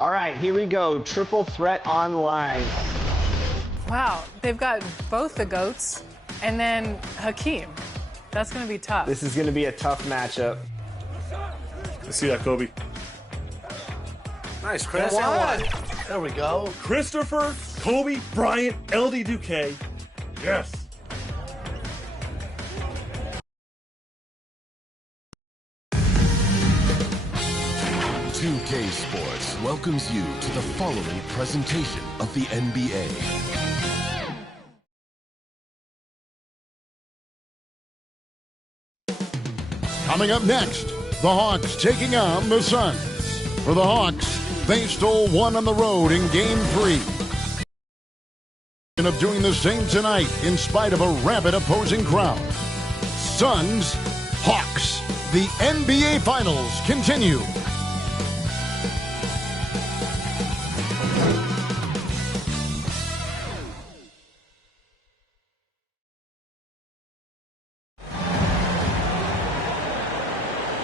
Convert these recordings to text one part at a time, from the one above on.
All right, here we go. Triple threat online. Wow, they've got both the GOATs and then Hakeem. That's going to be tough. This is going to be a tough matchup. I see that, Kobe. Nice, Chris. There we go. Christopher, Kobe Bryant, LD Duque. Yes. K Sports welcomes you to the following presentation of the NBA. Coming up next, the Hawks taking on the Suns. For the Hawks, they stole one on the road in Game 3. Of doing the same tonight in spite of a rabid opposing crowd. Suns, Hawks. The NBA Finals continue.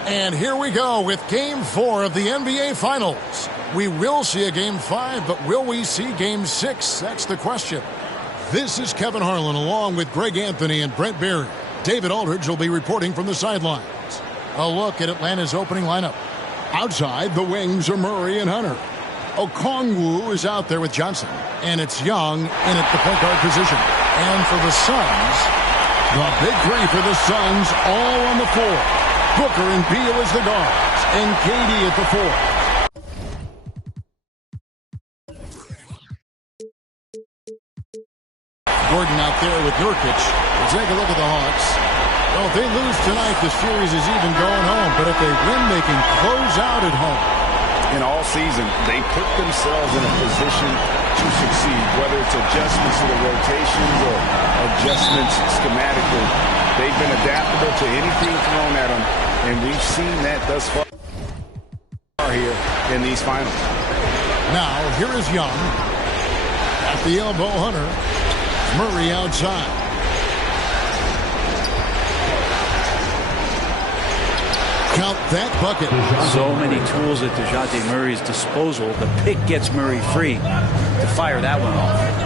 And here we go with Game 4 of the NBA Finals. We will see a Game 5, but will we see Game 6? That's the question. This is Kevin Harlan along with Greg Anthony and Brent Barry. David Aldridge will be reporting from the sidelines. A look at Atlanta's opening lineup. Outside, the wings are Murray and Hunter. Okongwu is out there with Johnson. And it's Young in at the point guard position. And for the Suns, the big three for the Suns all on the floor. Booker and Beal as the guards, and KD at the 4. Gordon out there with Nurkic. We'll take a look at the Hawks. Well, if they lose tonight, the series is even going home. But if they win, they can close out at home. In all season, they put themselves in a position to succeed, whether it's adjustments to the rotations or adjustments schematically. They've been adaptable to anything thrown at them, and we've seen that thus far here in these finals. Now, here is Young. At the elbow, Hunter. Murray outside. Count that bucket. So many tools at DeJounte Murray's disposal. The pick gets Murray free to fire that one off.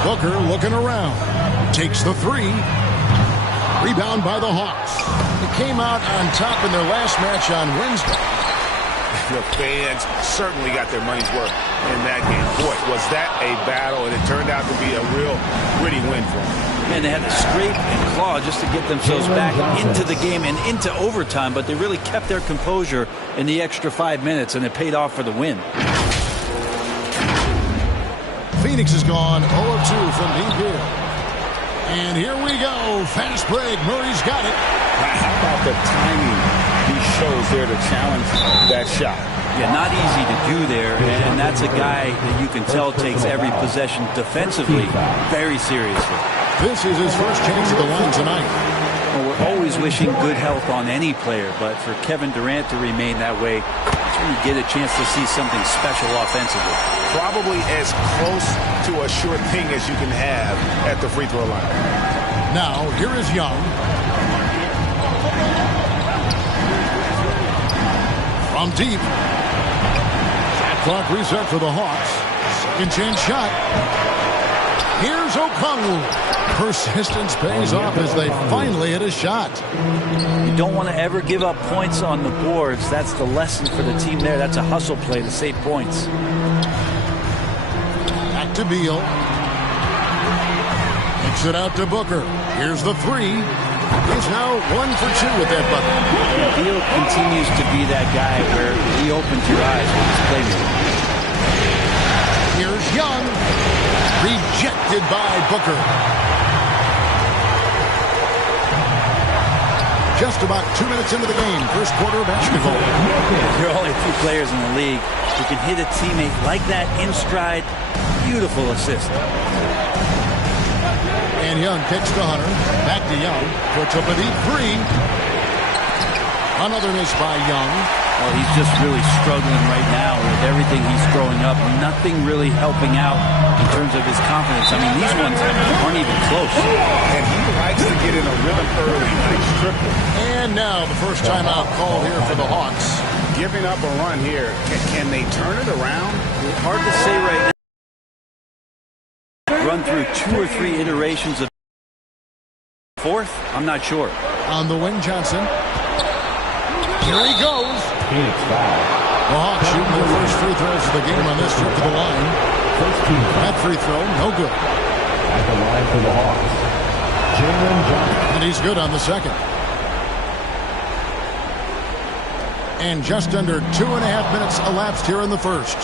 Booker looking around. Takes the 3. Rebound by the Hawks. They came out on top in their last match on Wednesday. The fans certainly got their money's worth in that game. Boy, was that a battle, and it turned out to be a real gritty win for them. Man, they had to scrape and claw just to get themselves back into the game and into overtime, but they really kept their composure in the extra 5 minutes, and it paid off for the win. Phoenix is gone 0 of 2 from deep here. And here we go. Fast break. Murray's got it. How about the timing he shows there to challenge that shot? Yeah, not easy to do there, and that's a guy that you can tell takes every possession defensively very seriously. This is his first chance at the line tonight. Well, we're always wishing good health on any player, but for Kevin Durant to remain that way, that's when you get a chance to see something special offensively. Probably as close to a sure thing as you can have at the free throw line. Now, here is Young. From deep. Shot clock reset for the Hawks. Second chance shot. Here's Okongwu. Persistence pays off as they finally hit a shot. You don't want to ever give up points on the boards. That's the lesson for the team there. That's a hustle play to save points. Back to Beal. Kicks it out to Booker. Here's the 3. He's now 1 for 2 with that bucket. Beal continues to be that guy where he opens your eyes with his playmaking. Here's Young. Rejected by Booker. Just about 2 minutes into the game. First quarter of basketball. There are only 2 players in the league who can hit a teammate like that in stride. Beautiful assist. And Young kicks to Hunter. Back to Young. Puts up a deep 3. Another miss by Young. Well, he's just really struggling right now with everything he's throwing up. Nothing really helping out in terms of his confidence. I mean, these ones aren't even close. And he likes to get in a rhythm early. Nice triple. And now the first timeout call here for the Hawks. giving up a run here. Can they turn it around? Hard to say right now. Run through 2 or 3 iterations of fourth? I'm not sure. On the wing, Johnson. Here he goes. Phoenix foul. The Hawks shooting their first free throws of the game on this trip to the line. That free throw, no good. At the line for the Hawks, Jalen Johnson. And he's good on the second. And just under 2.5 minutes elapsed here in the first.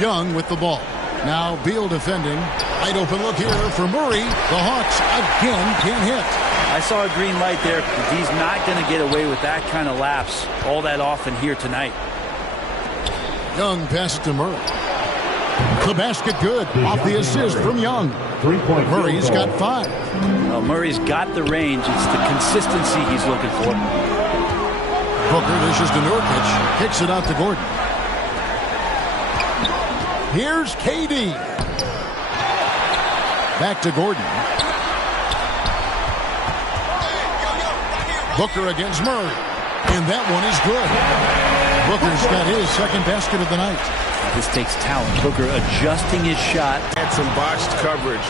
Young with the ball. Now Beal defending. Wide open look here for Murray. The Hawks again can't hit. I saw a green light there. He's not going to get away with that kind of lapse all that often here tonight. Young passes to Murray. The basket good. Off the assist from Young. 3-point Murray's got 5. Well, Murray's got the range. It's the consistency he's looking for. Booker dishes to Nurkic. Kicks it out to Gordon. Here's KD. Back to Gordon. Booker against Murray. And that one is good. Booker's got his second basket of the night. This takes talent. Booker adjusting his shot. Had some botched coverage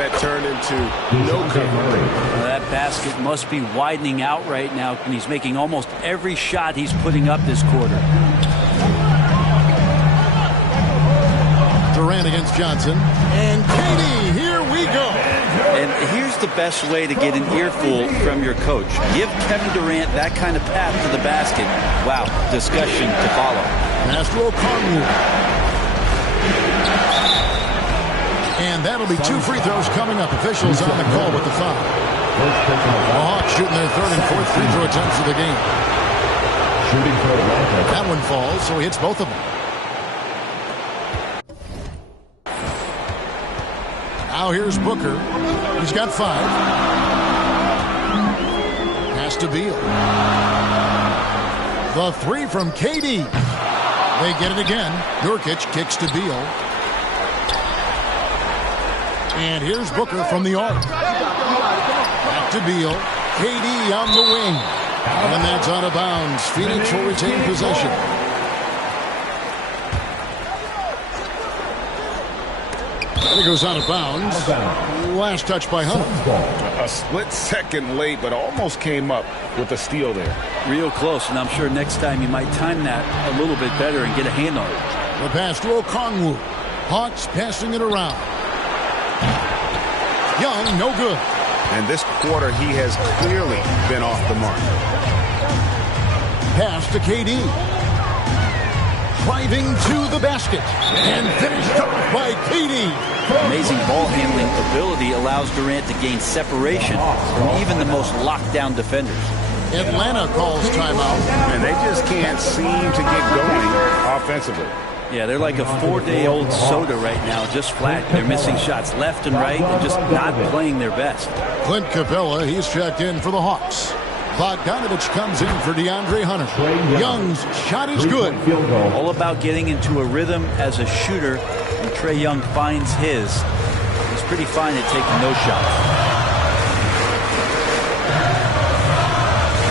that turned into no coverage. That basket must be widening out right now, and he's making almost every shot he's putting up this quarter. Durant against Johnson. And KD, here we go. And here's the best way to get an earful from your coach. Give Kevin Durant that kind of path to the basket. Wow, discussion to follow. Mastro Conwood. And that'll be 2 free throws coming up. Officials on the call with the foul. The Hawks shooting their 3rd and 4th free throw attempts of the game. That one falls, so he hits both of them. Now here's Booker. He's got 5. Pass to Beal. The 3 from KD. They get it again. Nurkic kicks to Beal. And here's Booker from the arc. Back to Beal. KD on the wing. And that's out of bounds. Phoenix will retain possession. It goes out of bounds. Last touch by Hunter. A split second late, but almost came up with a steal there. Real close, and I'm sure next time you might time that a little bit better and get a hand on it. The pass to Okongwu. Hawks passing it around. Young, no good. And this quarter, he has clearly been off the mark. Pass to KD. Driving to the basket. And finished off by KD. Amazing ball handling ability allows Durant to gain separation from even the most locked down defenders. Atlanta calls timeout. And they just can't seem to get going offensively. Yeah, they're like a 4-day-old soda right now, just flat. They're missing shots left and right and just not playing their best. Clint Capella, he's checked in for the Hawks. Bogdanovich comes in for DeAndre Hunter. Young's shot is good. All about getting into a rhythm as a shooter. When Trae Young finds his, he's pretty fine at taking those shots.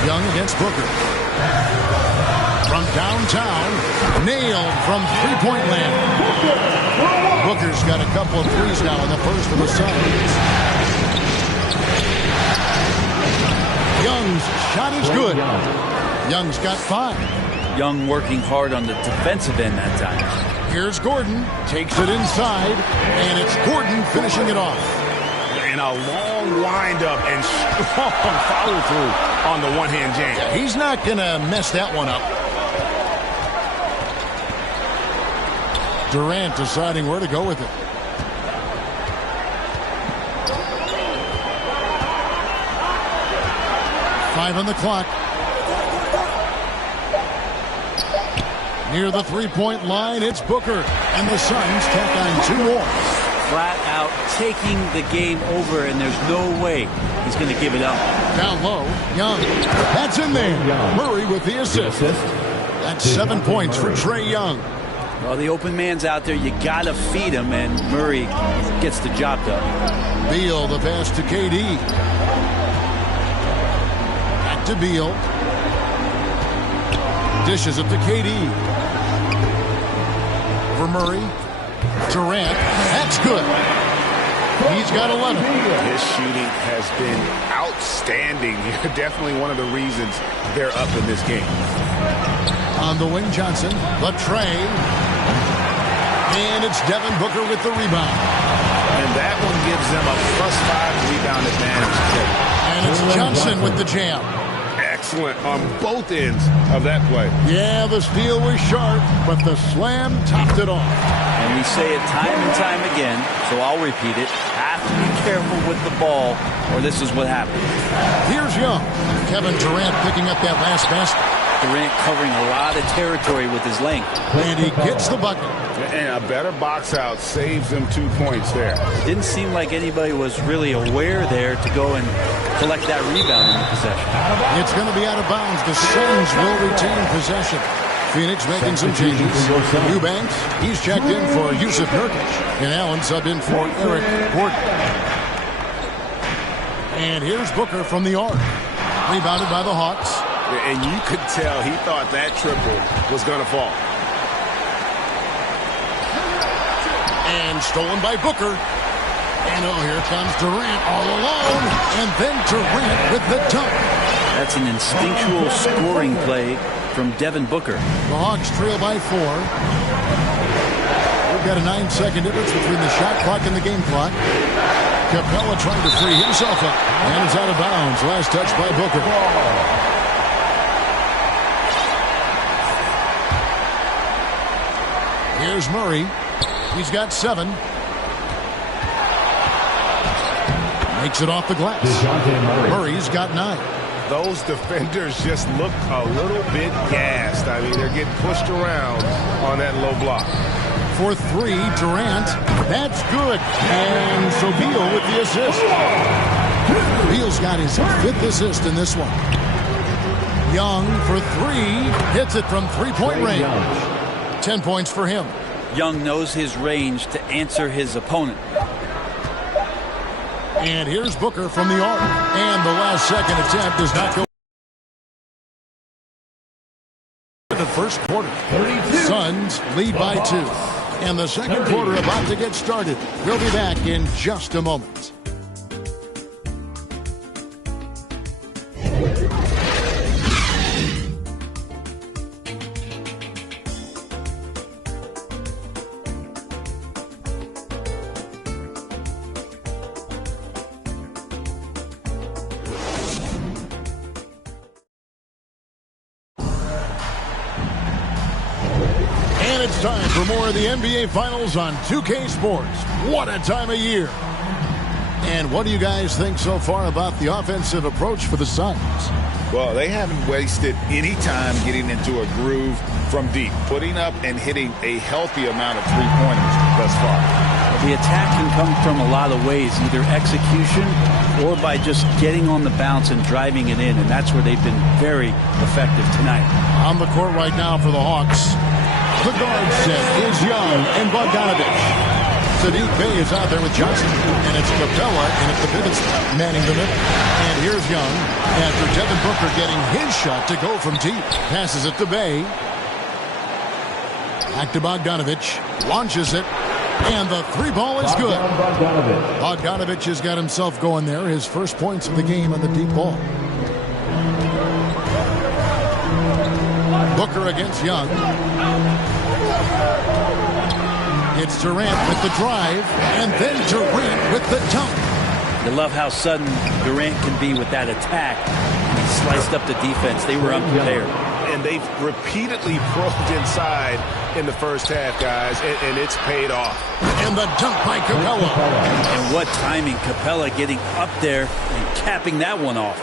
Young against Booker. From downtown, nailed from three-point land. Booker's got a couple of threes now in the first for the Suns. Young's shot is good. Young's got 5. Young working hard on the defensive end that time. Here's Gordon. Takes it inside, and it's Gordon finishing it off. And a long wind-up and strong follow-through on the one-hand jam. Yeah, he's not going to mess that one up. Durant deciding where to go with it. Five on the clock. Near the three-point line, it's Booker. And the Suns tack on 2 more. Flat out taking the game over, and there's no way he's going to give it up. Down low, Young. That's in there. Murray with the assist. That's 7 points for Trae Young. Well, the open man's out there. You got to feed him, and Murray gets the job done. Beal, the pass to KD. Back to Beal. Dishes it to KD. For Murray. Durant. That's good. He's got 11. His shooting has been outstanding. Definitely one of the reasons they're up in this game. On the wing, Johnson. The tray. And it's Devin Booker with the rebound. And that one gives them a +5 rebound advantage. And it's Johnson with the jam. Excellent on both ends of that play. Yeah, the steal was sharp, but the slam topped it off. And we say it time and time again, so I'll repeat it. Have to be careful with the ball, or this is what happens. Here's Young. Kevin Durant picking up that last basket. Durant covering a lot of territory with his length. And he gets the bucket. And a better box out saves them 2 points there. Didn't seem like anybody was really aware there to go and collect that rebound in the possession. It's going to be out of bounds. The Suns will retain possession. Phoenix making some changes. Eubanks, he's checked in for Yusuf Nurkic. And Allen subbed in for Eric Gordon. And here's Booker from the arc. Rebounded by the Hawks. And you could tell he thought that triple was going to fall. And stolen by Booker. And oh, here comes Durant all alone. And then Durant with the dunk. That's an instinctual scoring play from Devin Booker. The Hawks trail by 4. We've got a 9-second difference between the shot clock and the game clock. Capella trying to free himself up. And it's out of bounds. Last touch by Booker. Here's Murray. He's got 7. Makes it off the glass. Murray's got 9. Those defenders just look a little bit gassed. I mean, they're getting pushed around on that low block. For 3, Durant. That's good. And so Beal with the assist. Beal's got his 5th assist in this one. Young for 3. Hits it from 3-point range. 10 points for him. Young knows his range to answer his opponent. And here's Booker from the arc. And the last second attempt does not go. The first quarter. Suns lead by 2. And the second quarter about to get started. We'll be back in just a moment. It's time for more of the NBA Finals on 2K Sports. What a time of year. And what do you guys think so far about the offensive approach for the Suns? Well, they haven't wasted any time getting into a groove from deep, putting up and hitting a healthy amount of three-pointers thus far. The attack can come from a lot of ways, either execution or by just getting on the bounce and driving it in, and that's where they've been very effective tonight. On the court right now for the Hawks. The guard set is Young and Bogdanovich. Saddiq Bey is out there with Johnson. And it's Capella and it's the pivots manning the middle. And here's Young after Devin Booker getting his shot to go from deep. Passes it to Bey. Back to Bogdanovich. Launches it. And the 3-ball is good. Bogdanovich has got himself going there. His first points of the game on the deep ball. Booker against Young. It's Durant with the drive, and then Durant with the dunk. You love how sudden Durant can be with that attack. He sliced up the defense. They were unprepared. And they've repeatedly probed inside in the first half, guys, and it's paid off. And the dunk by Capella. And what timing, Capella getting up there and capping that one off.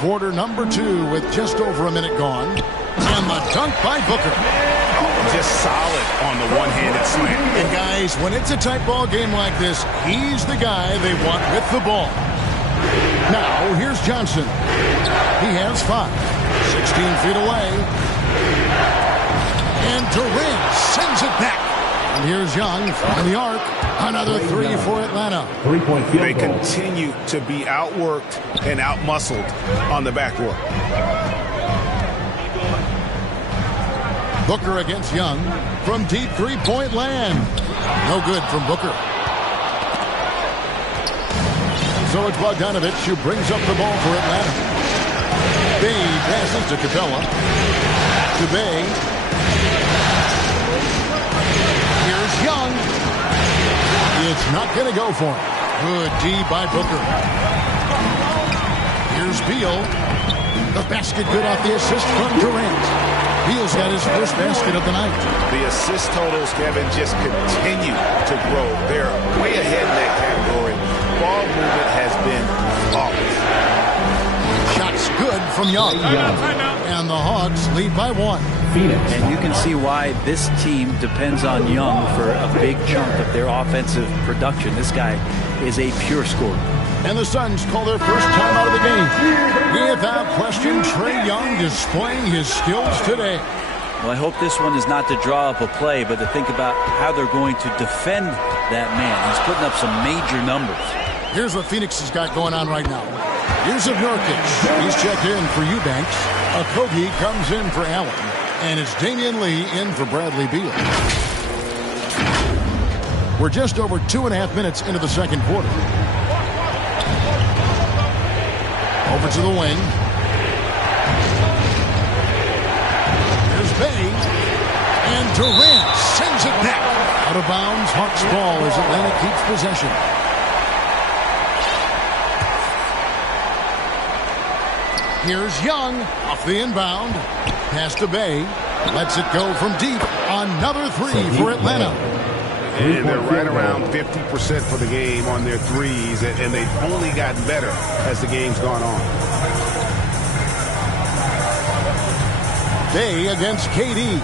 Quarter number 2 with just over a minute gone. And the dunk by Booker. Just solid on the one-handed slam. And guys, when it's a tight ball game like this, he's the guy they want with the ball. Now, here's Johnson. He has 5. 16 feet away. And Durant sends it back. And here's Young from the arc. Another three for Atlanta. 3-point field They goal. continue to be outworked and outmuscled on the backcourt. Booker against Young from deep three-point land. No good from Booker. So it's Bogdanovic who brings up the ball for Atlanta. Bay passes to Capella. To Bay. Here's Young. It's not going to go for him. Good D by Booker. Here's Beal. The basket good off the assist from Durant. Beal's got his first basket of the night. The assist totals, Kevin, just continue to grow. They're way ahead in that category. Ball movement has been flawless. Shots good from Young. And the Hawks lead by 1. Phoenix. And you can see why this team depends on Young for a big chunk of their offensive production. This guy is a pure scorer. And the Suns call their first time out of the game. Without question, Trae Young displaying his skills today. Well, I hope this one is not to draw up a play, but to think about how they're going to defend that man. He's putting up some major numbers. Here's what Phoenix has got going on right now. Here's of Nurkic. He's checked in for Eubanks. Okogie comes in for Allen. And it's Damian Lee in for Bradley Beal. We're just over 2.5 minutes into the second quarter. Over to the wing. Here's Bay. And Durant sends it back. Out of bounds, Hawks ball as Atlanta keeps possession. Here's Young off the inbound. Pass to Bay. Lets it go from deep. Another three for Atlanta. And they're right around 50% for the game on their threes, and they've only gotten better as the game's gone on. Bay against KD.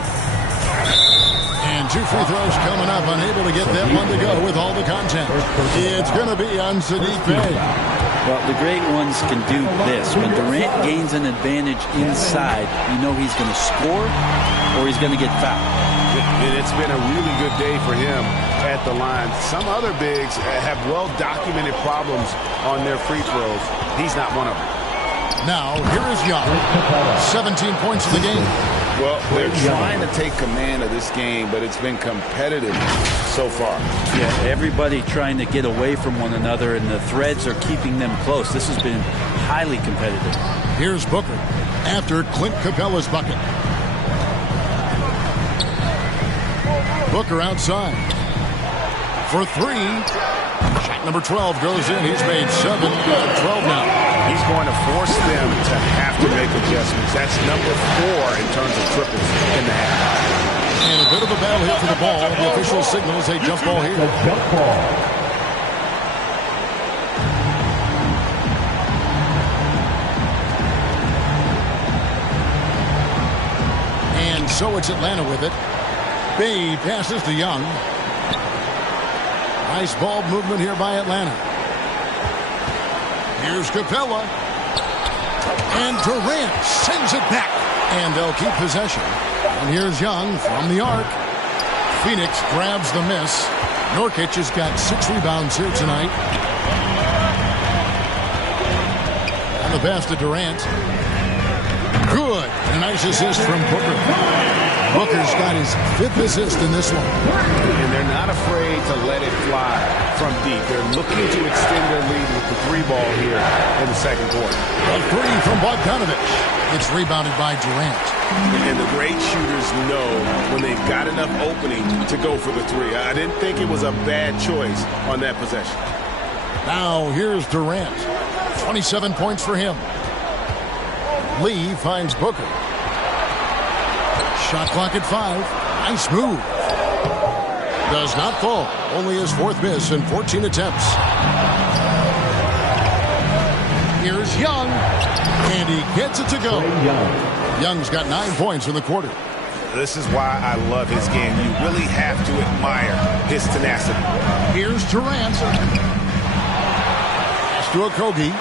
And 2 free throws coming up. Unable to get that one to go with all the content. It's going to be on Saddiq Bey. Well, the great ones can do this. When Durant gains an advantage inside, you know he's going to score or he's going to get fouled. And it's been a really good day for him at the line. Some other bigs have well-documented problems on their free throws. He's not one of them. Now, here is Young. 17 points in the game. Well, they're trying to take command of this game, but it's been competitive so far. Yeah, everybody trying to get away from one another, and the threads are keeping them close. This has been highly competitive. Here's Booker after Clint Capella's bucket. Booker outside for 3. Shot number 12 goes in. He's made 7 out of 12 now. He's going to force them to have to make adjustments. That's number 4 in terms of triples in the half. And a bit of a battle here for the ball. The official signals a jump ball here. The jump ball. And so it's Atlanta with it. Bay passes to Young. Nice ball movement here by Atlanta. Here's Capella. And Durant sends it back. And they'll keep possession. And here's Young from the arc. Phoenix grabs the miss. Nurkic has got 6 rebounds here tonight. And the pass to Durant. Good. A nice assist from Booker. Booker's got his 5th assist in this one. And they're not afraid to let it fly from deep. They're looking to extend their lead with the 3 ball here in the second quarter. A 3 from Bogdanovic. It's rebounded by Durant. And the great shooters know when they've got enough opening to go for the 3. I didn't think it was a bad choice on that possession. Now here's Durant. 27 points for him. Lee finds Booker. Shot clock at 5. Nice move. Does not fall. Only his 4th miss in 14 attempts. Here's Young. And he gets it to go. Young's got 9 points in the quarter. This is why I love his game. You really have to admire his tenacity. Here's Durant. Pass to Okogie.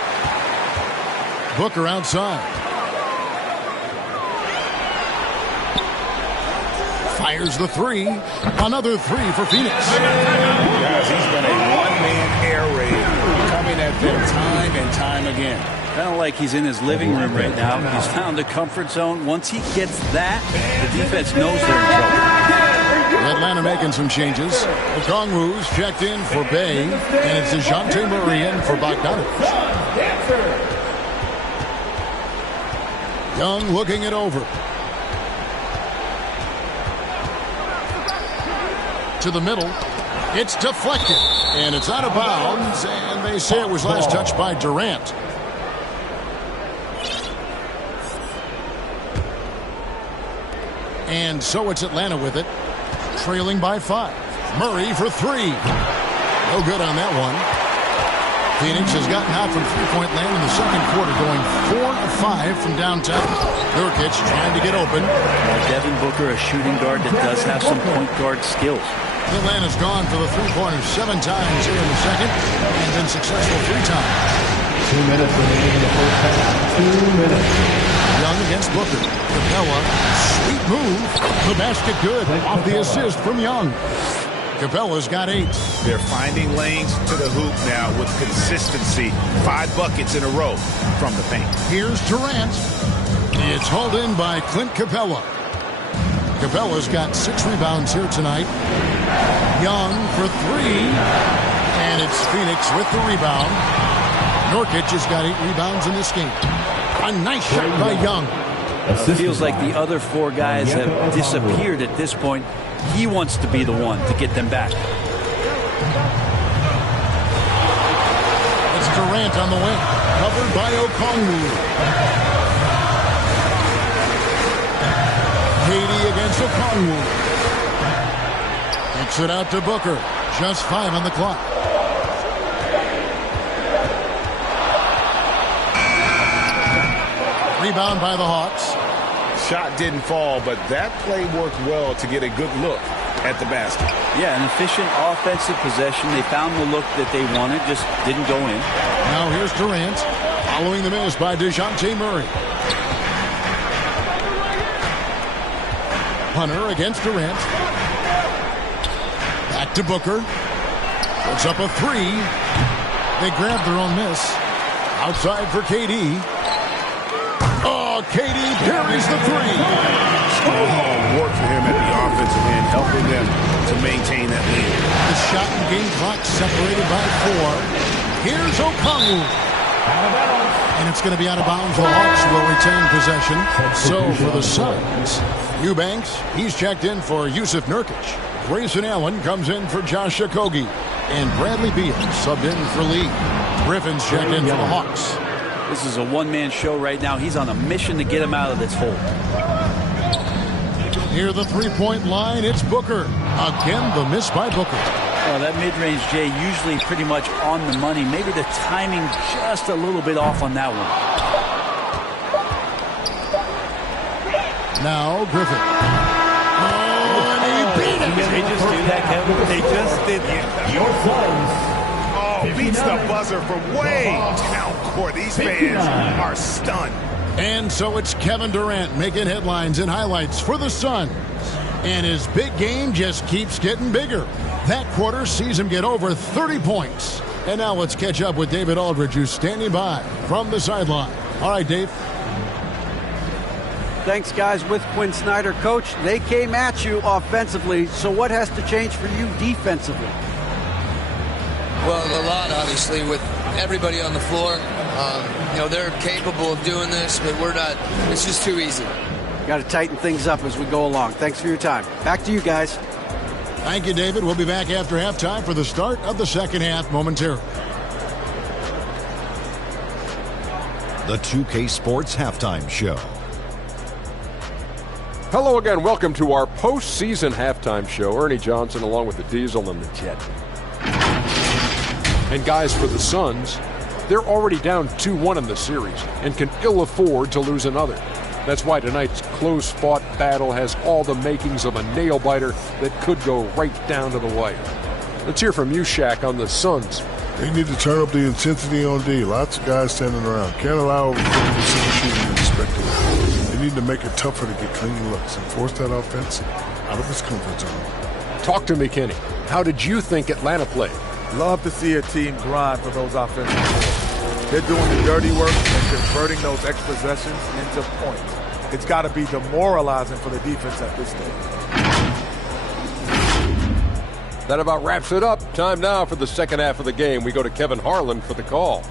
Booker outside. Fires the three. Another three for Phoenix. Guys, he's been a one-man air raid, coming at them time and time again. Kind of like he's in his living room right now. He's found a comfort zone. Once he gets that, the defense knows they're in trouble. Atlanta making some changes. Okongwu's checked in for Bay, and it's DeJounte Murray in for Bogdanovich. Young looking it over. To the middle. It's deflected, and it's out of bounds, and they say it was last touched by Durant. And so it's Atlanta with it, trailing by 5. Murray for 3. No good on that one. Phoenix has gotten out from three-point land in the second quarter, going 4 of 5 from downtown. Nurkic trying to get open. Devin Booker, a shooting guard that does have some point guard skills. Atlanta's gone for the three-pointers 7 times here in the second and been successful 3 times. 2 minutes remaining in the first half. 2 minutes. Young against Booker. Capella, sweet move. The basket good off the assist from Young. Capella's got 8. They're finding lanes to the hoop now with consistency. 5 buckets in a row from the paint. Here's Durant. It's hauled in by Clint Capella. Capella's got 6 rebounds here tonight. Young for 3. And it's Phoenix with the rebound. Nurkic has got 8 rebounds in this game. A nice shot by Young. It feels like the other 4 guys have disappeared at this point. He wants to be the one to get them back. It's Durant on the wing, covered by Okongwu. KD against Okongwu. Kicks it out to Booker. Just 5 on the clock. Rebound by the Hawks. Shot didn't fall, but that play worked well to get a good look at the basket. Yeah, an efficient offensive possession. They found the look that they wanted, just didn't go in. Now here's Durant, following the miss by DeJounte Murray. Hunter against Durant. Back to Booker. Puts up a 3. They grab their own miss. Outside for KD. Oh, KD parries the 3. Strong work for him at the offensive end, helping them to maintain that lead. The shot and game clock separated by 4. Here's Okongwu. And it's going to be out of bounds. The Hawks will retain possession. So for the Suns, Eubanks, he's checked in for Yusuf Nurkic. Grayson Allen comes in for Josh Okogie. And Bradley Beal subbed in for Lee. Griffin's checked in for the Hawks. This is a one-man show right now. He's on a mission to get him out of this hole. Near the three-point line, it's Booker. Again, the miss by Booker. Well, that mid-range, Jay, usually pretty much on the money. Maybe the timing just a little bit off on that one. Now, Griffin. Oh, and he beat him. They just do that, Kevin. They just did that. Your Suns. Oh, beats the buzzer from way down court. These fans are stunned. And so it's Kevin Durant making headlines and highlights for the Suns. And his big game just keeps getting bigger. That quarter sees him get over 30 points. And now let's catch up with David Aldridge, who's standing by from the sideline. All right, Dave. Thanks, guys. With Quinn Snyder, Coach, they came at you offensively. So what has to change for you defensively? Well, a lot, obviously, with everybody on the floor. They're capable of doing this, but we're not. It's just too easy. Got to tighten things up as we go along. Thanks for your time. Back to you guys. Thank you, David. We'll be back after halftime for the start of the second half momentarily. The 2K Sports Halftime Show. Hello again. Welcome to our postseason halftime show. Ernie Johnson along with the Diesel and the Jet. And guys, for the Suns, they're already down 2-1 in the series and can ill afford to lose another. That's why tonight's close-fought battle has all the makings of a nail-biter that could go right down to the wire. Let's hear from you, Shaq, on the Suns. They need to turn up the intensity on D. Lots of guys standing around. Can't allow over 50% shooting in the spectacle. They need to make it tougher to get clean looks and force that offense out of his comfort zone. Talk to me, Kenny. How did you think Atlanta played? Love to see a team grind for those offensive goals. They're doing the dirty work and converting those extra possessions into points. It's got to be demoralizing for the defense at this stage. That about wraps it up. Time now for the second half of the game. We go to Kevin Harlan for the call.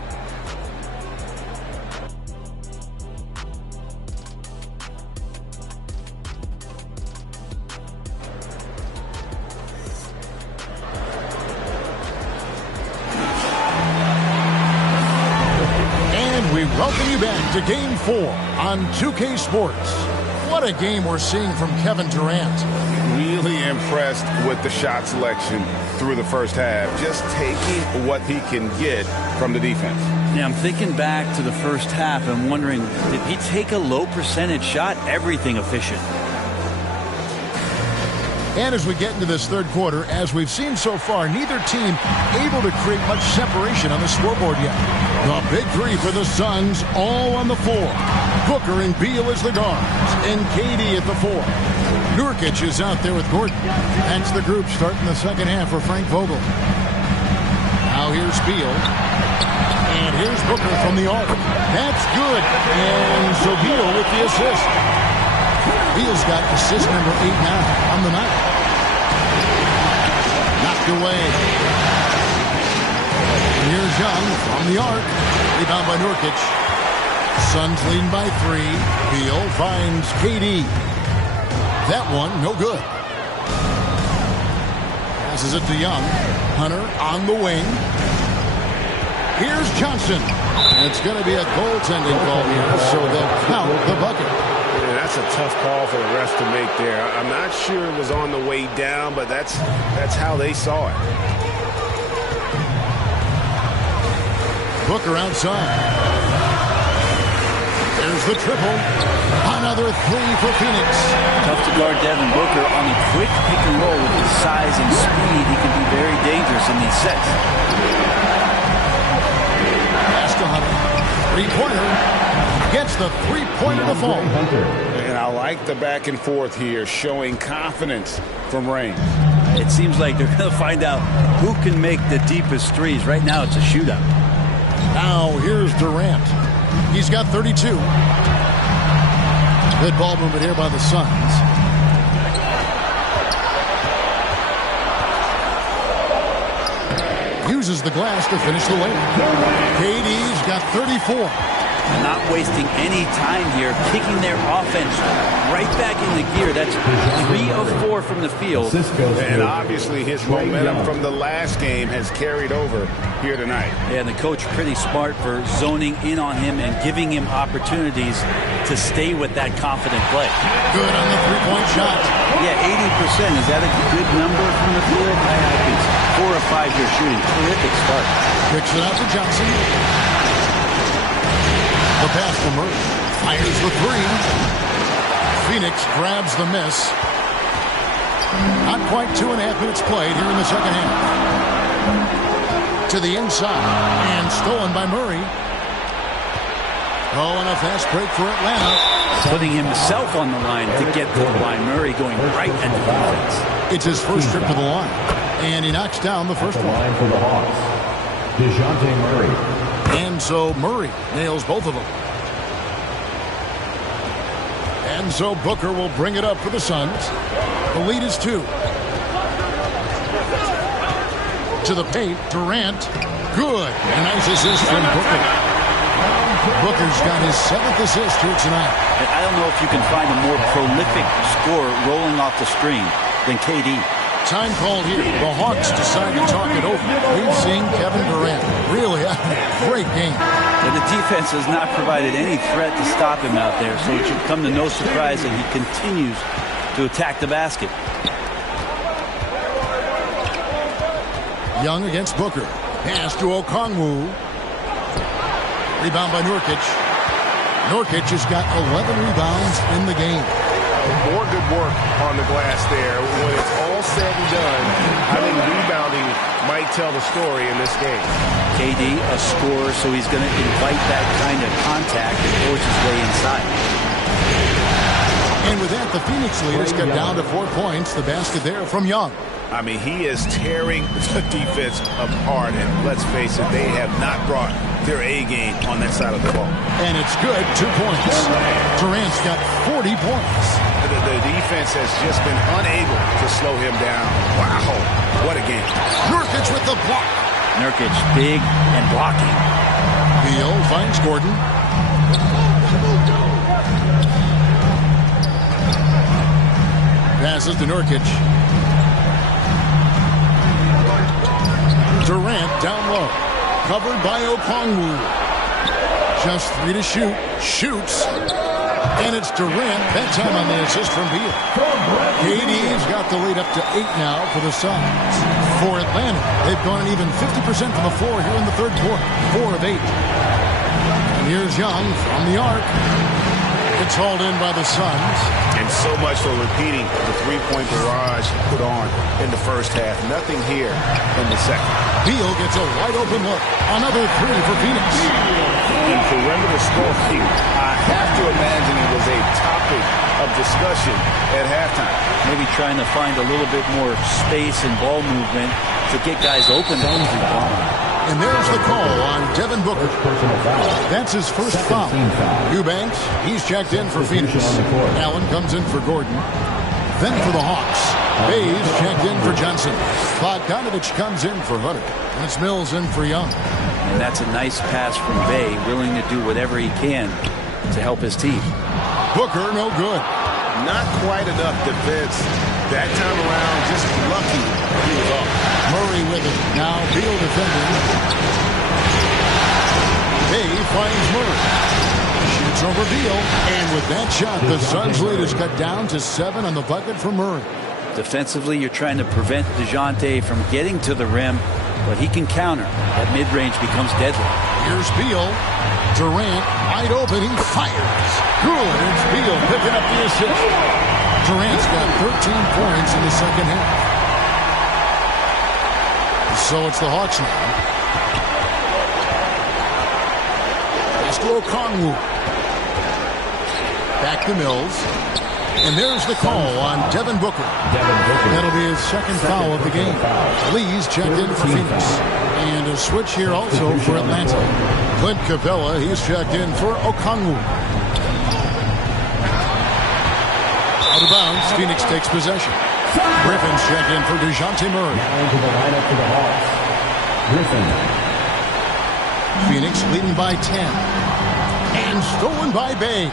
And we welcome you back to Game 4 on 2K Sports. What a game we're seeing from Kevin Durant. Really impressed with the shot selection through the first half. Just taking what he can get from the defense. Yeah, I'm thinking back to the first half and wondering, did he take a low percentage shot? Everything efficient. And as we get into this third quarter, as we've seen so far, neither team able to create much separation on the scoreboard yet. The big three for the Suns, all on the floor. Booker and Beal as the guards, and KD at the 4. Nurkic is out there with Gordon. That's the group starting the second half for Frank Vogel. Now here's Beal. And here's Booker from the arc. That's good. And so Beal with the assist. Beal's got assist number 8 now on the night. Knocked away. And here's Young from the arc. Rebound by Nurkic. Suns leading by 3. Beal finds KD. That one, no good. Passes it to Young. Hunter on the wing. Here's Johnson. And it's going to be a goaltending call here, so they'll count the bucket. Yeah, that's a tough call for the refs to make there. I'm not sure it was on the way down, but that's how they saw it. Booker outside. There's the triple. Another 3 for Phoenix. Tough to guard Devin Booker on a quick pick and roll with his size and speed. He can be very dangerous in these sets. Pass to Hunter. Three-pointer. Gets the three-pointer to fall. And I like the back and forth here, showing confidence from Rain. It seems like they're going to find out who can make the deepest threes. Right now, it's a shootout. Now, here's Durant. He's got 32. Good ball movement here by the Suns. Uses the glass to finish the layup. KD's got 34. Not wasting any time here, kicking their offense right back into gear. That's 3 of 4 from the field. And obviously his momentum from the last game has carried over here tonight. Yeah, and the coach pretty smart for zoning in on him and giving him opportunities to stay with that confident play. Good on the three-point shot. Yeah, 80%. Is that a good number from the field? I think 4 of 5 here shooting. Terrific start. Kicks it out to Johnson. The pass to Murray. Fires the 3. Phoenix grabs the miss. Not quite 2.5 minutes played here in the second half. To the inside. And stolen by Murray. Oh, and a fast break for Atlanta. Putting himself on the line to get to the line. Murray going right at the defense. It's his first trip to the line. And he knocks down the first one. Line for the Hawks, DeJounte Murray. And so Murray nails both of them. And so Booker will bring it up for the Suns. The lead is 2. To the paint, Durant. Good. A nice assist from Booker. Booker's got his 7th assist here tonight. I don't know if you can find a more prolific scorer rolling off the screen than KD. Time called here. The Hawks decide to talk it over. We've seen Kevin Durant really a great game. And the defense has not provided any threat to stop him out there, so it should come to no surprise that he continues to attack the basket. Young against Booker. Pass to Okongwu. Rebound by Nurkic. Nurkic has got 11 rebounds in the game. More good work on the glass there. When it's all said and done, I think rebounding might tell the story in this game. KD, a scorer, so he's going to invite that kind of contact and force his way inside. And with that, the Phoenix lead is cut down to 4 points. The basket there from Young. I mean, he is tearing the defense apart, and let's face it, they have not brought their A game on that side of the ball. And it's good, 2 points. Durant's got 40 points. The defense has just been unable to slow him down. Wow, what a game. Nurkic with the block. Nurkic big and blocking. Beal finds Gordon. Passes to Nurkic. Durant down low. Covered by Okongwu. Just 3 to shoot. Shoots. And it's Durant. That time on the assist from Beal. KD's got the lead up to 8 now for the Suns. For Atlanta, they've gone an even 50% from the floor here in the third quarter. 4 of 8. And here's Young from the arc. It's hauled in by the Suns. And so much for repeating the three-point barrage put on in the first half. Nothing here in the second. Beal gets a wide-open look. Another 3 for Phoenix. And perimeter scoring, I have to imagine it was a topic of discussion at halftime. Maybe trying to find a little bit more space and ball movement to get guys open. And there's the call on Devin Booker. That's his first foul. Eubanks, he's checked in for Phoenix. Allen comes in for Gordon. Then for the Hawks. Bayes checked in for Johnson. Bogdanovich comes in for Hunter. And it's Mills in for Young. And that's a nice pass from Bay, willing to do whatever he can to help his team. Booker, no good. Not quite enough defense. That time around, just lucky he was off. Murray with it. Now Beal defending. Bay finds Murray. Shoots over Beal. And with that shot, the Suns' lead is cut down to 7 on the bucket for Murray. Defensively, you're trying to prevent DeJounte from getting to the rim, but he can counter. That mid-range becomes deadly. Here's Beal. Durant, wide open, he fires. Good, it's Beal picking up the assist. Durant's got 13 points in the second half. So it's the Hawks now. It's to Okongwu. Back to Mills. And there's the call on Devin Booker. That'll be his second foul of the game. Lee's checked in for Phoenix. And a switch here also for Atlanta. Clint Capella, he's checked in for Okongwu. Out of bounds, Phoenix takes possession. Griffin's checked in for DeJounte Murray. Now into the lineup for the Hawks. Griffin. Phoenix leading by 10. And stolen by Bay.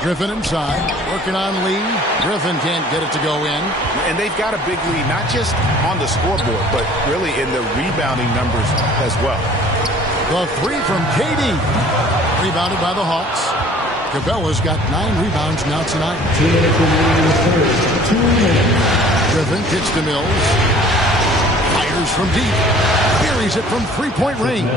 Griffin inside, working on Lee. Griffin can't get it to go in. And they've got a big lead, not just on the scoreboard, but really in the rebounding numbers as well. The 3 from KD. Rebounded by the Hawks. Cabella's got 9 rebounds now tonight. 2 minutes remaining in the third. 2 minutes. Griffin kicks to Mills. Fires from deep. Buries it from three-point range.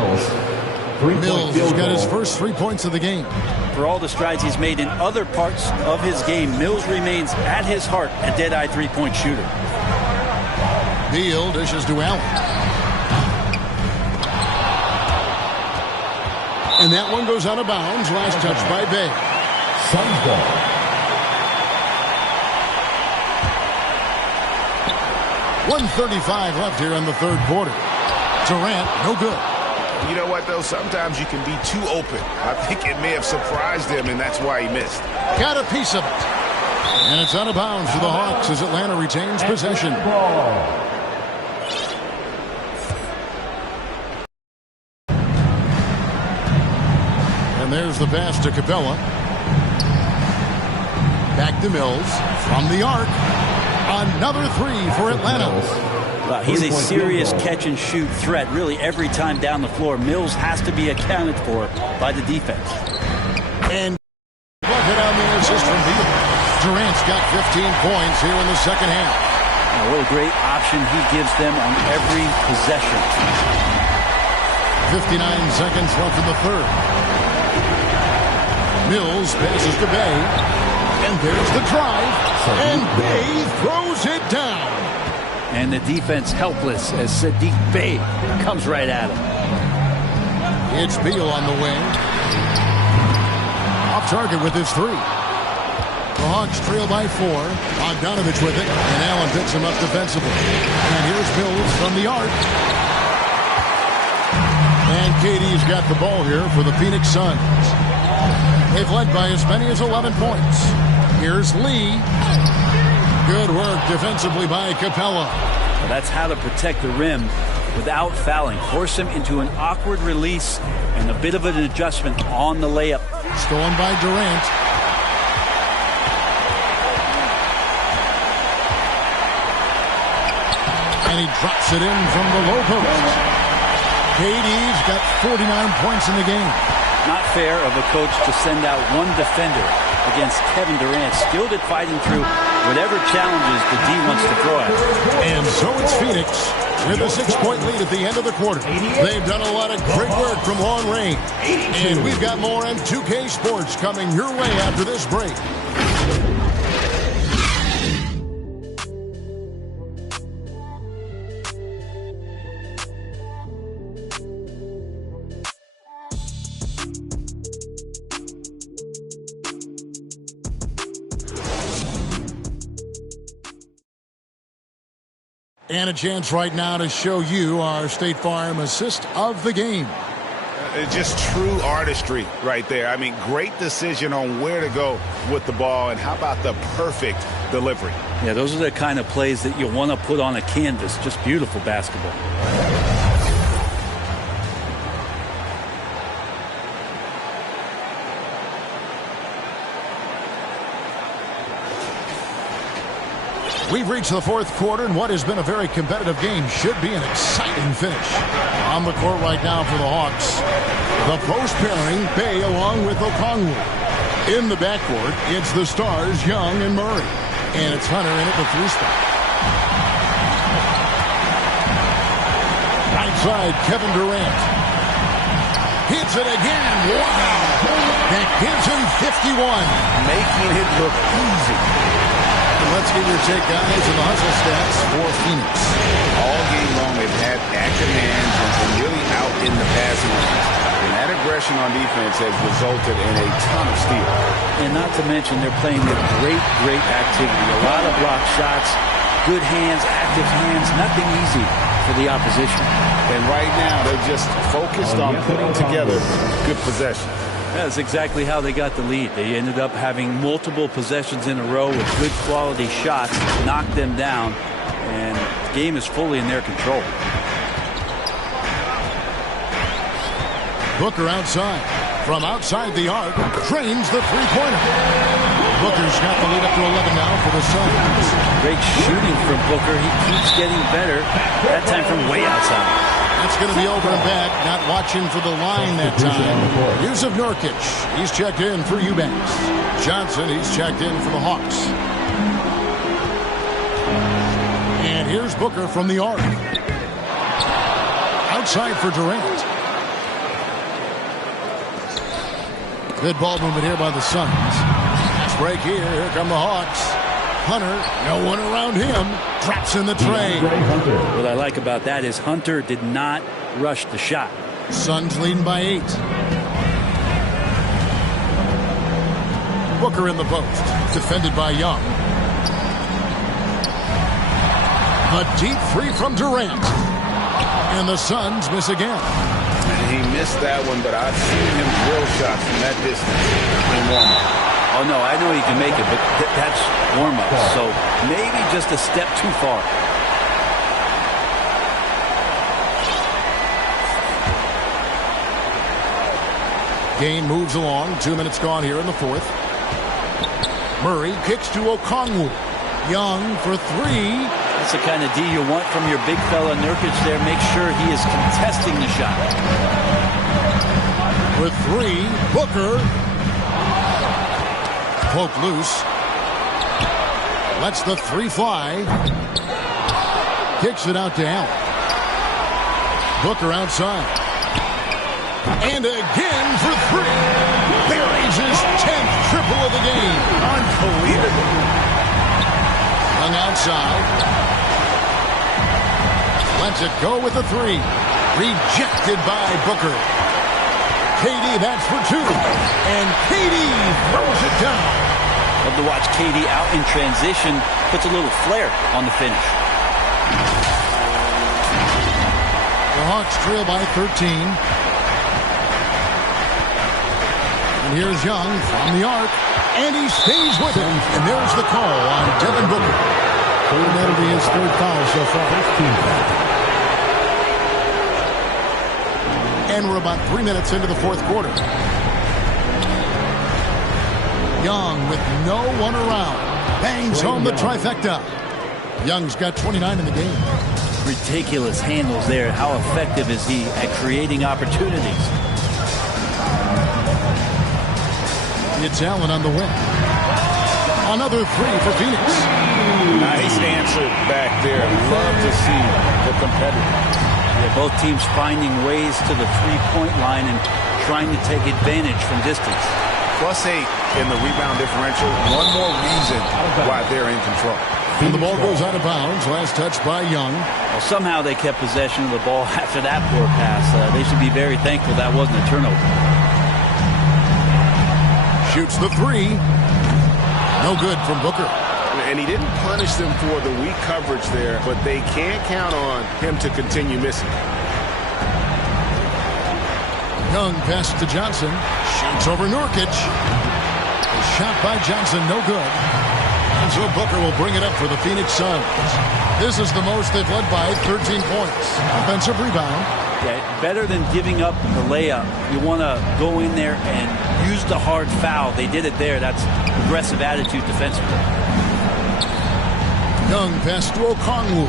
Mills has got his first 3 points of the game. For all the strides he's made in other parts of his game, Mills remains at his heart a dead-eye three-point shooter. Beal dishes to Allen. And that one goes out of bounds. Last touch by Bay. Suns ball. .135 left here in the third quarter. Durant, no good. You know what, though? Sometimes you can be too open. I think it may have surprised him, and that's why he missed. Got a piece of it. And it's out of bounds for the Hawks as Atlanta retains possession. And there's the pass to Capella. Back to Mills. From the arc. Another 3 for Atlanta. Well, he's a serious catch-and-shoot threat, really, every time down the floor. Mills has to be accounted for by the defense. And bucket on the assist from Beal. Durant's got 15 points here in the second half. Oh, what a great option he gives them on every possession. 59 seconds left in the third. Mills passes to Bay. And there's the drive. And Bay throws it down. And the defense helpless as Saddiq Bey comes right at him. It's Beal on the wing. Off target with his 3. The Hawks trail by 4. Bogdanovich with it, and Allen picks him up defensively. And here's Mills from the arc. And KD's got the ball here for the Phoenix Suns. They've led by as many as 11 points. Here's Lee. Good work defensively by Capella. Well, that's how to protect the rim without fouling. Force him into an awkward release and a bit of an adjustment on the layup. Stolen by Durant. And he drops it in from the low post. KD's got 49 points in the game. Not fair of a coach to send out one defender against Kevin Durant, skilled at fighting through whatever challenges the D wants to throw at him. And so it's Phoenix with a 6-point lead at the end of the quarter. They've done a lot of great work from long range. And we've got more on 2K Sports coming your way after this break. And a chance right now to show you our State Farm assist of the game. Just true artistry right there. I mean, great decision on where to go with the ball, and how about the perfect delivery? Yeah, those are the kind of plays that you want to put on a canvas. Just beautiful basketball. We've reached the fourth quarter, and what has been a very competitive game should be an exciting finish. On the court right now for the Hawks, the post pairing, Bay along with Okongwu. In the backcourt, it's the stars, Young and Murray. And it's Hunter in at the 3 spot. Right side, Kevin Durant. Hits it again. Wow! That gives him 51. Making it look easy. Let's get your take, guys, on the hustle stats for Phoenix. All game long, they've had active hands and really out in the passing lanes. And that aggression on defense has resulted in a ton of steals. And not to mention, they're playing with great activity. A lot of block shots, good hands, active hands, nothing easy for the opposition. And right now, they're just focused on putting together good possession. That's exactly how they got the lead. They ended up having multiple possessions in a row with good quality shots, knocked them down, and the game is fully in their control. Booker outside. From outside the arc, trains the three-pointer. Booker's got the lead up to 11 now for the Suns. Great shooting from Booker. He keeps getting better, that time from way outside. That's going to be over and back. Not watching for the line that time. Yusuf Nurkic, he's checked in for Eubanks. Johnson, he's checked in for the Hawks. And here's Booker from the arc. Outside for Durant. Good ball movement here by the Suns. Fast break here. Here come the Hawks. Hunter, no one around him. Traps in the tray. What I like about that is Hunter did not rush the shot. Suns leading by 8. Booker in the post. Defended by Young. A deep 3 from Durant. And the Suns miss again. And he missed that one, but I've seen him drill shots from that distance in warm-up. Oh, no, I know he can make it, but that's warm-up. So maybe just a step too far. Game moves along. 2 minutes gone here in the fourth. Murray kicks to Okongwu. Young for 3. That's the kind of D you want from your big fella Nurkic there. Make sure he is contesting the shot. With 3, Booker. Poke loose. Lets the 3 fly. Kicks it out to Allen. Booker outside. And again for 3. Buries his 10th triple of the game. Unbelievable. Hung outside. Lets it go with the 3. Rejected by Booker. KD, that's for two. And KD throws it down. Love to watch KD out in transition. Puts a little flair on the finish. The Hawks trail by 13. And here's Young from the arc. And he stays with him. And there's the call on Devin Booker. That'll be his third foul so far. And we're about 3 minutes into the fourth quarter. Young with no one around. Bangs home the trifecta. Young's got 29 in the game. Ridiculous handles there. How effective is he at creating opportunities? It's Allen on the win. Another three for Phoenix. Nice answer back there. Love to see the competitor. Yeah, both teams finding ways to the three-point line and trying to take advantage from distance. +8 in the rebound differential. One more reason why they're in control. And the ball goes out of bounds. Last touch by Young. Well, somehow they kept possession of the ball after that poor pass. They should be very thankful that wasn't a turnover. Shoots the three. No good from Booker. And he didn't punish them for the weak coverage there, but they can't count on him to continue missing. Young passes to Johnson. Shoots over Nurkic. A shot by Johnson, no good. And so Booker will bring it up for the Phoenix Suns. This is the most they've led by 13 points. Offensive rebound. Yeah, better than giving up the layup. You want to go in there and use the hard foul. They did it there. That's aggressive attitude defensively. Young pass to Okongwu.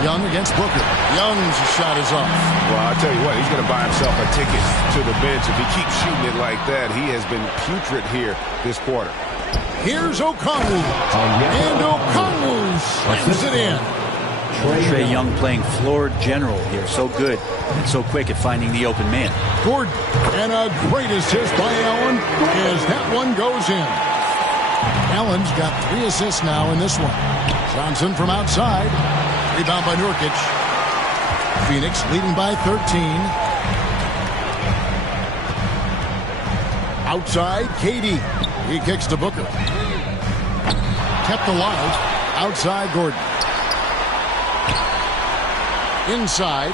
Young against Booker. Young's shot is off. Well, I'll tell you what, he's going to buy himself a ticket to the bench. If he keeps shooting it like that, he has been putrid here this quarter. Here's Okongwu. And Okongwu slams it in. Trae Young playing floor general here. So good and so quick at finding the open man. Gordon. And a great assist by Allen as that one goes in. Allen's got 3 assists now in this one. Johnson from outside. Rebound by Nurkic. Phoenix leading by 13. Outside, KD. He kicks to Booker. Kept alive. Outside, Gordon. Inside.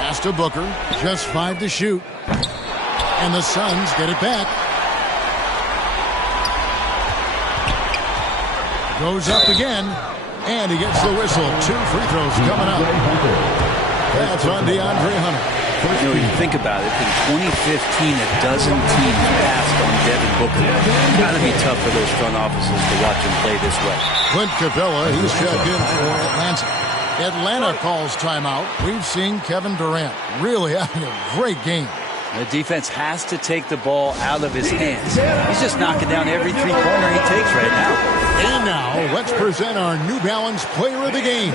Pass to Booker. Just 5 to shoot. And the Suns get it back. Goes up again. And he gets the whistle. 2 free throws coming up. That's on DeAndre Hunter. You know, you think about it, in 2015, a dozen teams passed on Devin Booker. It's got to be tough for those front offices to watch him play this way. Clint Capella, he's checked in for Atlanta. Atlanta calls timeout. We've seen Kevin Durant really having a great game. The defense has to take the ball out of his hands. He's just knocking down every three-pointer he takes right now. And now, let's present our New Balance player of the game,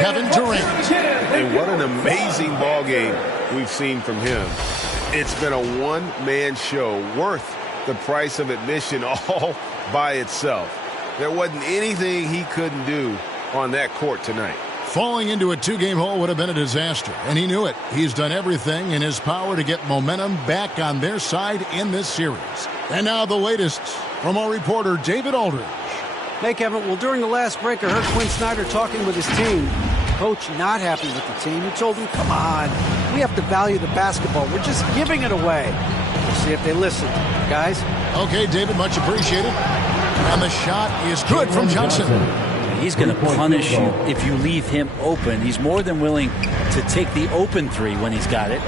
Kevin Durant. And what an amazing ball game we've seen from him. It's been a one-man show worth the price of admission all by itself. There wasn't anything he couldn't do on that court tonight. Falling into a 2-game hole would have been a disaster, and he knew it. He's done everything in his power to get momentum back on their side in this series. And now the latest from our reporter, David Aldridge. Hey, Kevin. Well, during the last break, I heard Quinn Snyder talking with his team. Coach not happy with the team. He told them, come on, we have to value the basketball. We're just giving it away. We'll see if they listen. Guys? Okay, David, much appreciated. And the shot is good from Johnson. He's going to punish you if you leave him open. He's more than willing to take the open three when he's got it.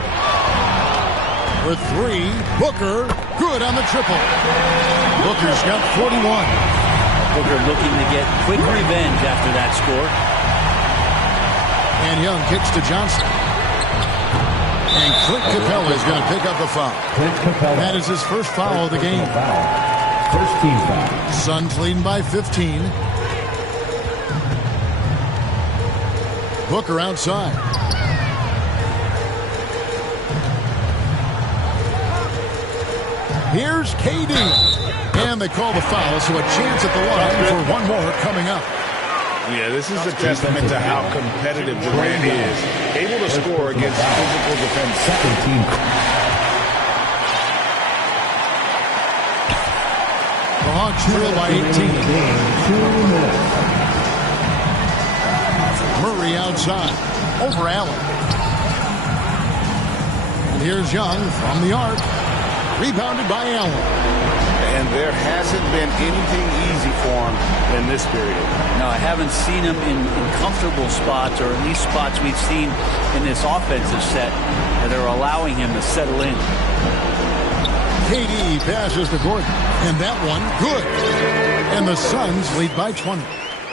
For 3, Booker, good on the triple. Booker's got 41. Booker looking to get quick revenge after that score. And Young kicks to Johnson. And Clint Capella is going to pick up the foul. That is his first foul of the game. First team foul. Suns leading by 15. Booker outside. Here's KD. And they call the foul, so a chance at the line for one more coming up. Yeah, this is a testament to how competitive Durant is. Able to score against physical defense. Second team. The Hawks trail by 18. 2 minutes. Murray outside. Over Allen. And here's Young from the arc. Rebounded by Allen. And there hasn't been anything easy for him in this period. No, I haven't seen him in comfortable spots, or at least spots we've seen in this offensive set that are allowing him to settle in. KD passes to Gordon. And that one, good. And the Suns lead by 20.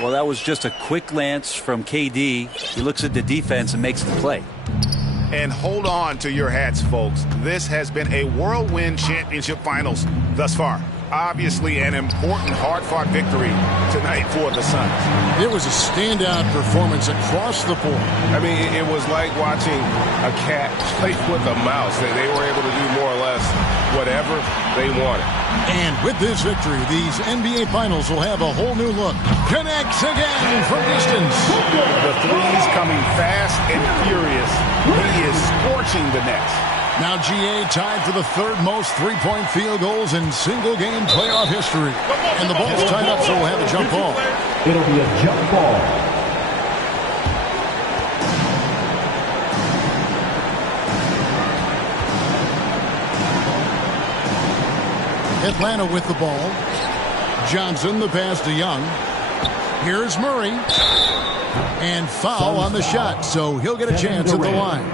Well, that was just a quick glance from KD. He looks at the defense and makes the play. And hold on to your hats, folks. This has been a whirlwind championship finals thus far. Obviously an important, hard-fought victory tonight for the Suns. It was a standout performance across the board. I mean, it was like watching a cat play with a mouse. They were able to do more or less whatever they wanted. And with this victory, these NBA Finals will have a whole new look. Connects again from distance. The threes coming fast and furious. He is scorching the nets. Now GA tied for the third most three-point field goals in single-game playoff history. And the ball's tied up, so we'll have a jump ball. It'll be a jump ball. Atlanta with the ball. Johnson, the pass to Young. Here's Murray. And foul on the shot, so he'll get a chance at the line.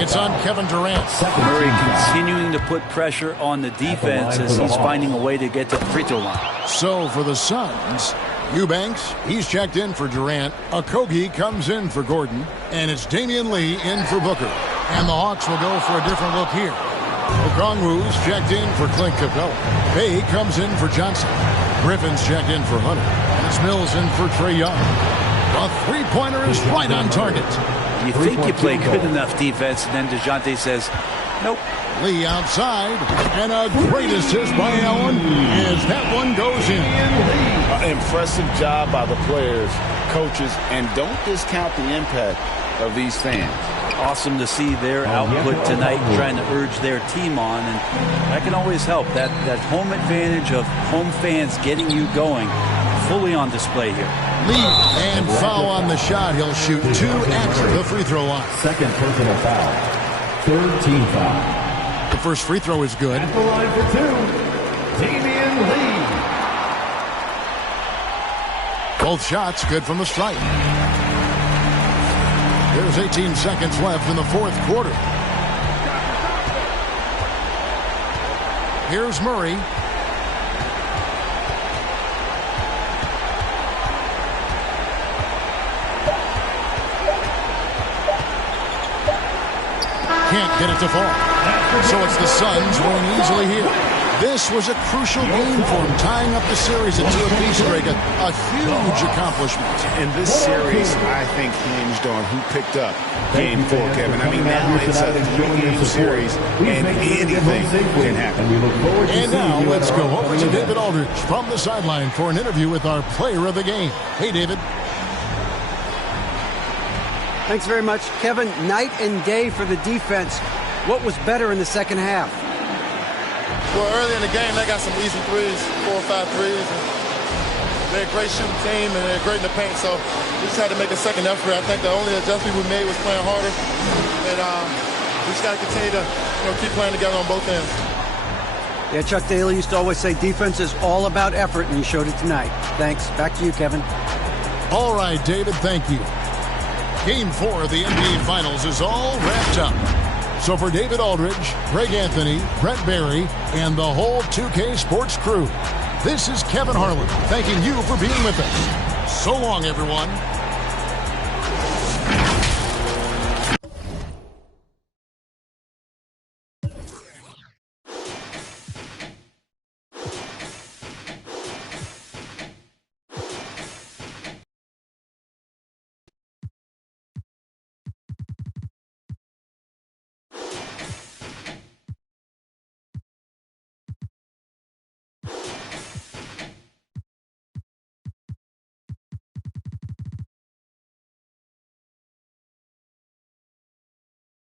It's on Kevin Durant. Murray continuing to put pressure on the defense as he's finding a way to get to the free throw line. So for the Suns, Eubanks, he's checked in for Durant. Okogie comes in for Gordon. And it's Damian Lee in for Booker. And the Hawks will go for a different look here. Okongwu's checked in for Clint Capella. Bay comes in for Johnson. Griffin's checked in for Hunter. And it's Mills in for Trae Young. The three-pointer is right on target. You think you play good enough defense, and then DeJounte says, nope. Lee outside, and a great assist by Allen as that one goes in. Impressive job by the players, coaches, and don't discount the impact of these fans. Awesome to see their output tonight, trying to urge their team on, and that can always help. That home advantage of home fans getting you going, fully on display here. Lee, and foul on the shot. He'll shoot 2 at the free throw line. Second personal foul. Third team foul. The first free throw is good. At the line for 2, Damian Lee. Both shots good from the stripe. There's 18 seconds left in the fourth quarter. Here's Murray. Can't get it to fall. So it's the Suns winning easily here. This was a crucial game for him, tying up the series at 2 apiece, Greg. A huge accomplishment. And this series, I think, hinged on who picked up Game 4, Kevin. I mean, now it's a 3-game series, and anything can happen. And now let's go over to David Aldridge from the sideline for an interview with our player of the game. Hey, David. Thanks very much. Kevin, night and day for the defense. What was better in the second half? Well, early in the game, they got some easy threes, 4 or 5 threes. And they're a great shooting team, and they're great in the paint, so we just had to make a second effort. I think the only adjustment we made was playing harder, and we just got to continue to keep playing together on both ends. Yeah, Chuck Daly used to always say defense is all about effort, and you showed it tonight. Thanks. Back to you, Kevin. All right, David, thank you. Game 4 of the NBA Finals is all wrapped up. So for David Aldridge, Greg Anthony, Brett Barry, and the whole 2K Sports crew, this is Kevin Harlan thanking you for being with us. So long, everyone.